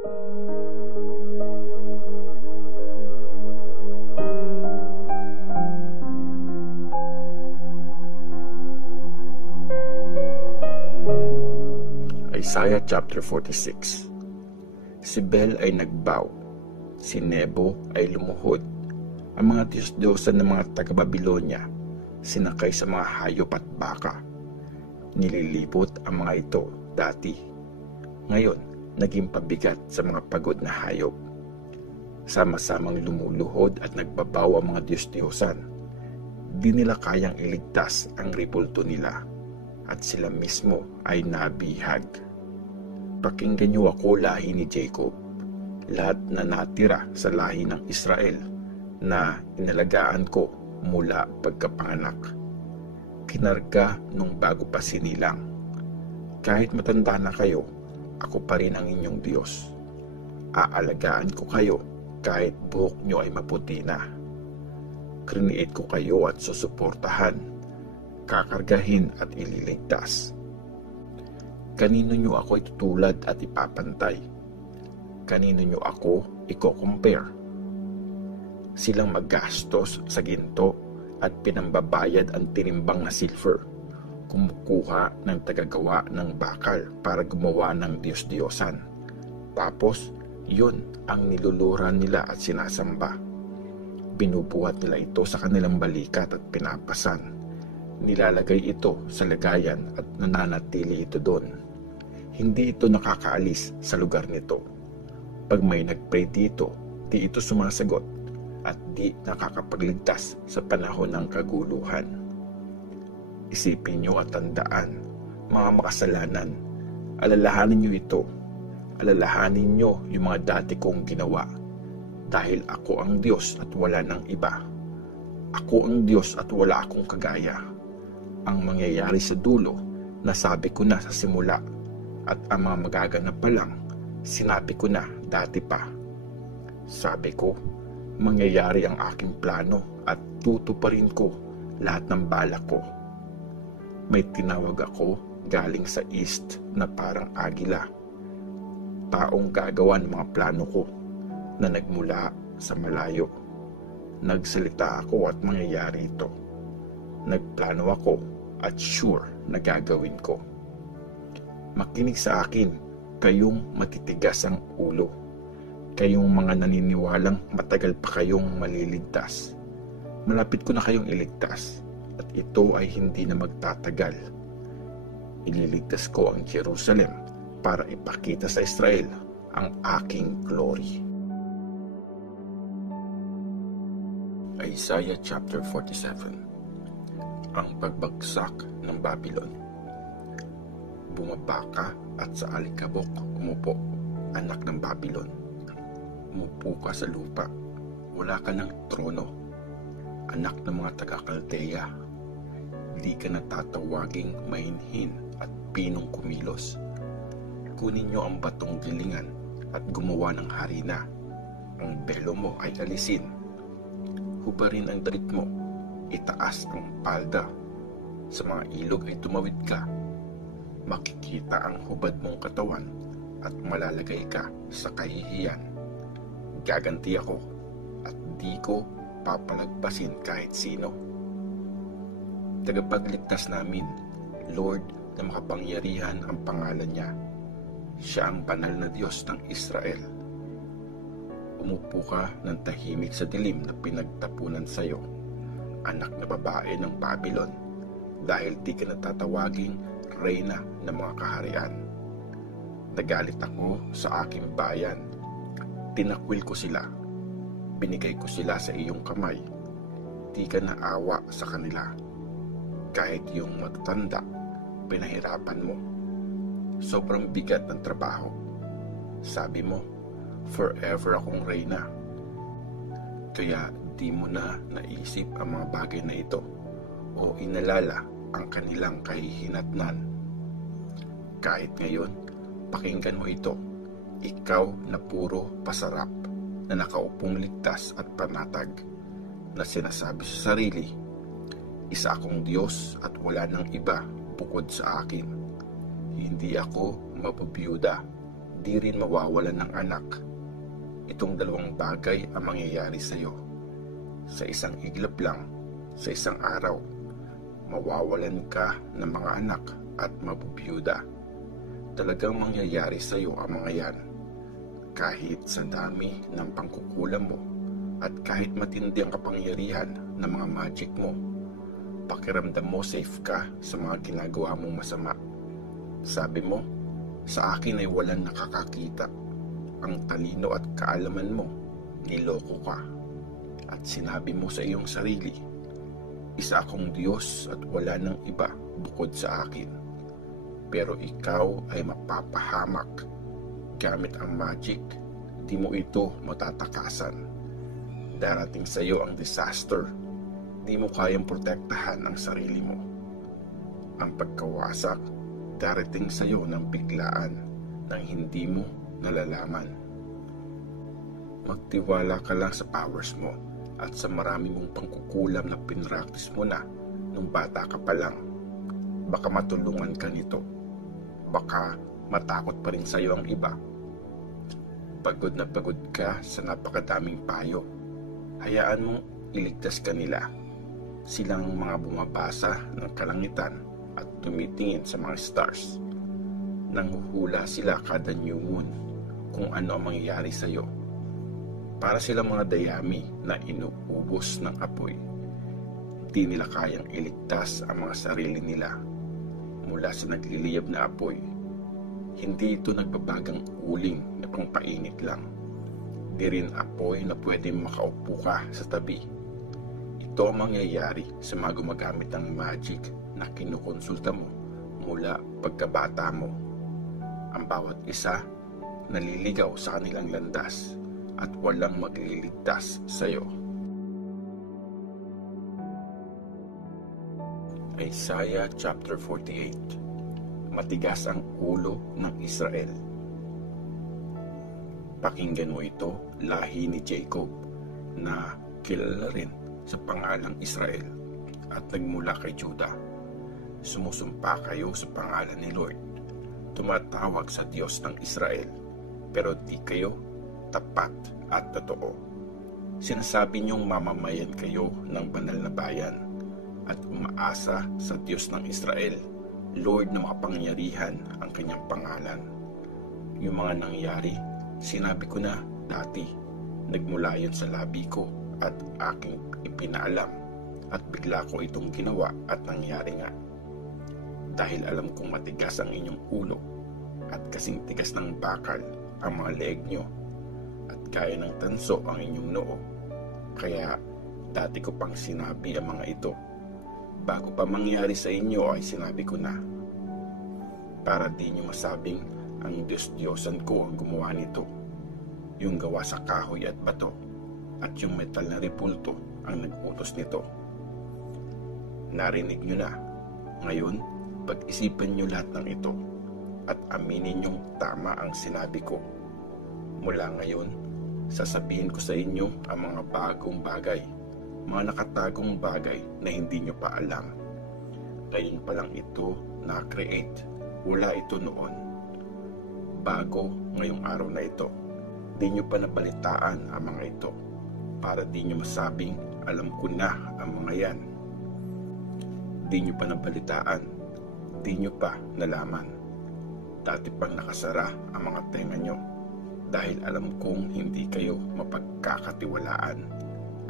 Isaiah chapter 46. Si Bel ay nagbaw, si Nebo ay lumuhod. Ang mga Diyos-Diyosan ng mga taga-Babilonya sinakay sa mga hayop at baka. Nililibot ang mga ito dati. Ngayon, naging pabigat sa mga pagod na hayop. Sama-samang lumuluhod at nagbabaw ang mga Diyos-Diyosan. Di nila kayang iligtas ang ribulto nila, at sila mismo ay nabihag. Pakinggan niyo ako, lahi ni Jacob, lahat na natira sa lahi ng Israel na inalagaan ko mula pagkapanganak. Kinarga nung bago pa sinilang. Kahit matanda na kayo, ako pa rin ang inyong Diyos. Aalagaan ko kayo kahit buhok niyo ay maputi na. Kriniit ko kayo at susuportahan, kakargahin at ililigtas. Kanino nyo ako itutulad at ipapantay? Kanino nyo ako i-compare? Silang magastos sa ginto at pinambabayad ang tinimbang na silver, kumukuha ng tagagawa ng bakal para gumawa ng Diyos-Diyosan. Tapos, yun ang niluluran nila at sinasamba. Binubuhat nila ito sa kanilang balikat at pinapasan. Nilalagay ito sa lagayan at nananatili ito doon. Hindi ito nakakaalis sa lugar nito. Pag may nagpray dito, di ito sumasagot at di nakakapagligtas sa panahon ng kaguluhan. Isipin niyo at tandaan, mga makasalanan, alalahanin niyo ito. Alalahanin niyo yung mga dati kong ginawa. Dahil ako ang Diyos at wala nang iba. Ako ang Diyos at wala akong kagaya. Ang mangyayari sa dulo, nasabi ko na sa simula, at ang mga magaganap pa lang, sinabi ko na dati pa. Sabi ko, mangyayari ang aking plano at tutuparin ko lahat ng balak ko. May tinawag ako galing sa east na parang agila. Taong gagawa ng mga plano ko na nagmula sa malayo. Nagsalita ako at mangyayari ito. Nagplano ako at sure na gagawin ko. Makinig sa akin, kayong matitigas ang ulo. Kayong mga naniniwalang matagal pa kayong maliligtas. Malapit ko na kayong iligtas, at ito ay hindi na magtatagal. Ililigtas ko ang Jerusalem para ipakita sa Israel ang aking glory. Isaiah chapter 47. Ang pagbagsak ng Babylon. Bumaba ka at sa alikabok umupo, anak ng Babylon. Umupo ka sa lupa, wala ka ng trono, anak ng mga taga-Kaldeya. Di ka natatawaging mahinhin at pinong kumilos. Kunin niyo ang batong gilingan at gumawa ng harina. Ang belo mo ay alisin. Hubarin ang damit mo, itaas ang palda. Sa mga ilog ay tumawid ka. Makikita ang hubad mong katawan at malalagay ka sa kahihiyan. Gaganti ako at di ko papalagpasin kahit sino. Tagapagligtas namin, Lord na makapangyarihan ang pangalan niya. Siya ang banal na Diyos ng Israel. Umupo ka ng tahimik sa dilim na pinagtapunan sa iyo, anak na babae ng Babylon, dahil di ka natatawaging reyna ng mga kaharian. Nagalit ako sa aking bayan. Tinakwil ko sila. Binigay ko sila sa iyong kamay. Di ka naawa sa kanila. Kahit yung matatanda, pinahirapan mo. Sobrang bigat ng trabaho. Sabi mo, forever akong reyna. Kaya di mo na naisip ang mga bagay na ito o inalala ang kanilang kahihinatnan. Kahit ngayon, pakinggan mo ito, ikaw na puro pasarap, na nakaupong ligtas at panatag, na sinasabi sa sarili, isa akong Diyos at wala nang iba bukod sa akin. Hindi ako mabubiyuda, di rin mawawalan ng anak. Itong dalawang bagay ang mangyayari sa iyo. Sa isang iglap lang, sa isang araw, mawawalan ka ng mga anak at mabubiyuda. Talagang mangyayari sa iyo ang mga yan. Kahit sa dami ng pangkukulam mo at kahit matindi ang kapangyarihan ng mga magic mo, pakiramdam mo safe ka sa mga ginagawa mong masama. Sabi mo, sa akin ay walang nakakakita. Ang talino at kaalaman mo, niloko ka. At sinabi mo sa iyong sarili, isa akong Diyos at wala nang iba bukod sa akin. Pero ikaw ay mapapahamak. Gamit ang magic, di mo ito matatakasan. Darating sa iyo ang disaster. Di mo kayang protektahan ang sarili mo. Ang pagkawasak, darating sa iyo ng biglaan nang hindi mo nalalaman. Magtiwala ka lang sa powers mo at sa marami mong pangkukulam na pinractice mo na nung bata ka pa lang. Baka matulungan ka nito. Baka matakot pa rin sa iyo ang iba. Pagod na pagod ka sa napakadaming payo. Hayaan mong iligtas ka nila. Silang mga bumabasa ng kalangitan at tumitingin sa mga stars. Nanghuhula sila kada new moon kung ano ang mangyayari sa iyo. Para silang mga dayami na inuubos ng apoy. Hindi nila kayang iligtas ang mga sarili nila mula sa nagliliyab na apoy. Hindi ito nagbabagang uling na pangpainit lang. Di rin apoy na pwede makaupo ka sa tabi. Ito ang mangyayari sa mga gumagamit ng magic na kinukonsulta mo mula pagkabata mo. Ang bawat isa naliligaw sa kanilang landas at walang magliligtas sa iyo. Isaiah chapter 48. Matigas ang ulo ng Israel. Pakinggan mo ito, lahi ni Jacob, na kilala rin sa pangalang Israel at nagmula kay Judah. Sumusumpa kayo sa pangalan ni Lord. Tumatawag sa Diyos ng Israel, pero di kayo tapat at totoo. Sinasabi niyong mamamayan kayo ng banal na bayan at umaasa sa Diyos ng Israel, Lord na makapangyarihan ang kanyang pangalan. Yung mga nangyari, sinabi ko na dati, nagmula yun sa labi ko at aking ipinaalam at bigla ko itong ginawa at nangyari nga. Dahil alam kong matigas ang inyong ulo at kasing tigas ng bakal ang mga leeg nyo at gaya ng tanso ang inyong noo. Kaya dati ko pang sinabi ang mga ito. Bago pa mangyari sa inyo ay sinabi ko na. Para di nyo masabing ang Diyos-Diyosan ko ang gumawa nito. Yung gawa sa kahoy at bato at yung metal na repulto ang nag-utos nito. Narinig nyo na. Ngayon, pag-isipan nyo lahat ng ito at aminin nyong tama ang sinabi ko. Mula ngayon, sasabihin ko sa inyo ang mga bagong bagay, mga nakatagong bagay na hindi nyo pa alam. Ngayon pa lang ito na-create, wala ito noon. Bago ngayong araw na ito, di nyo pa nabalitaan ang mga ito, para di nyo masabing alam ko na ang mga yan. Di nyo pa nabalitaan, di nyo pa nalaman. Dati pang nakasara ang mga tenga nyo, dahil alam kong hindi kayo mapagkakatiwalaan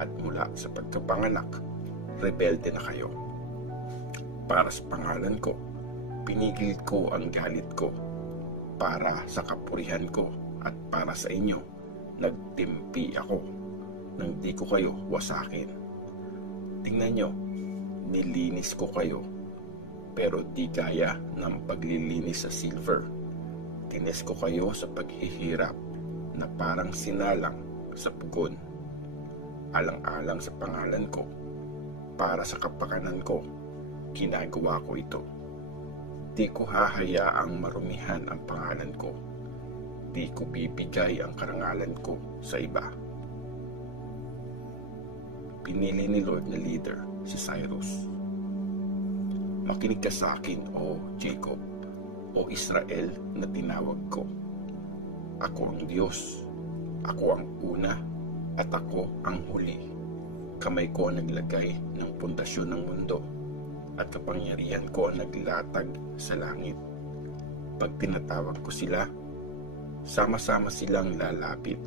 at mula sa pagkapanganak, rebelde na kayo. Para sa pangalan ko, pinigil ko ang galit ko. Para sa kapurihan ko at para sa inyo, nagtimpi ako nang di ko kayo wasakin. Tingnan nyo, nilinis ko kayo, pero di gaya ng paglilinis sa silver. Tinis ko kayo sa paghihirap na parang sinalang sa pugon. Alang-alang sa pangalan ko, para sa kapakanan ko, ginagawa ko ito. Di ko hahayaang marumihan ang pangalan ko. Di ko bibigay ang karangalan ko sa iba. Pinili ni Lord na leader si Cyrus. Makinig ka sa akin, o Jacob, o Israel na tinawag ko. Ako ang Diyos. Ako ang una at ako ang huli. Kamay ko ang naglagay ng pundasyon ng mundo at kapangyarihan ko ang naglatag sa langit. Pag tinatawag ko sila, sama-sama silang lalapit.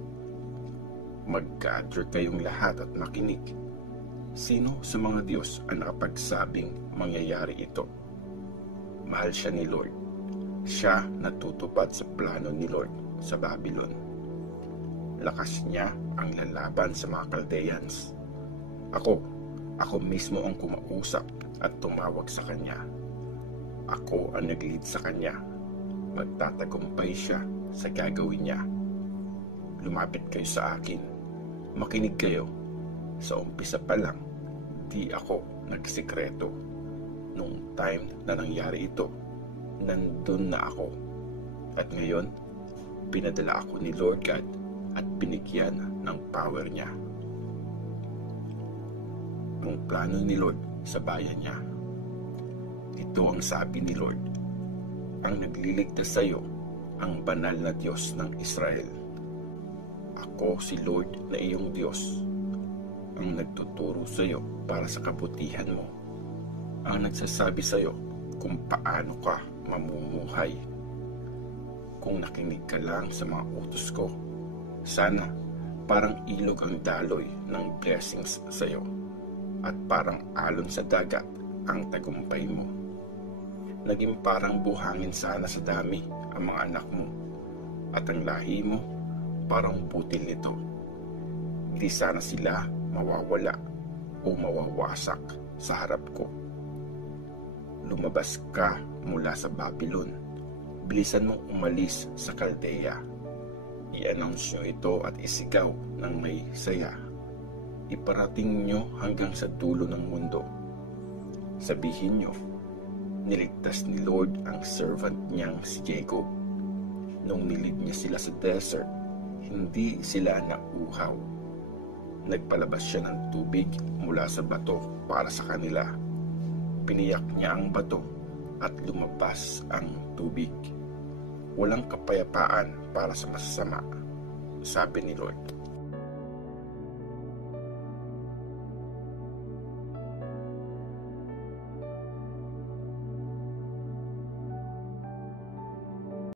Mag-gather kayong lahat at makinig. Sino sa mga Diyos ang nakapagsabing mangyayari ito? Mahal siya ni Lord. Siya natutupad sa plano ni Lord sa Babylon. Lakas niya ang lalaban sa mga Chaldeans. Ako mismo ang kumausap at tumawag sa kanya. Ako ang nag-lead sa kanya. Magtatagumpay siya sa gagawin niya. Lumapit kayo sa akin. Makinig kayo. Sa umpisa pa lang, di ako nagsikreto. Nung time na nangyari ito, nandun na ako. At ngayon, pinadala ako ni Lord God at binigyan ng power niya. Ang plano ni Lord sa bayan niya. Ito ang sabi ni Lord: ang nagliligtas sa iyo, ang banal na Diyos ng Israel. Ako si Lord na iyong Diyos, ang nagtuturo sa iyo para sa kabutihan mo, ang nagsasabi sa iyo kung paano ka mamumuhay. Kung nakinig ka lang sa mga utos ko, sana parang ilog ang daloy ng blessings sa iyo at parang alon sa dagat ang tagumpay mo. Naging parang buhangin sana sa dami ang mga anak mo at ang lahi mo parang butil nito. Di sana sila mawawala o mawawasak sa harap ko. Lumabas ka mula sa Babylon. Bilisan mong umalis sa Caldea. I-announce nyo ito at isigaw ng may saya. Iparating nyo hanggang sa dulo ng mundo. Sabihin nyo, niligtas ni Lord ang servant niyang si Jacob. Nung nilid niya sila sa desert, hindi sila nauhaw. Nagpalabas siya ng tubig mula sa bato para sa kanila. Piniyak niya ang bato at lumabas ang tubig. Walang kapayapaan para sa masasama, sabi ni Lord.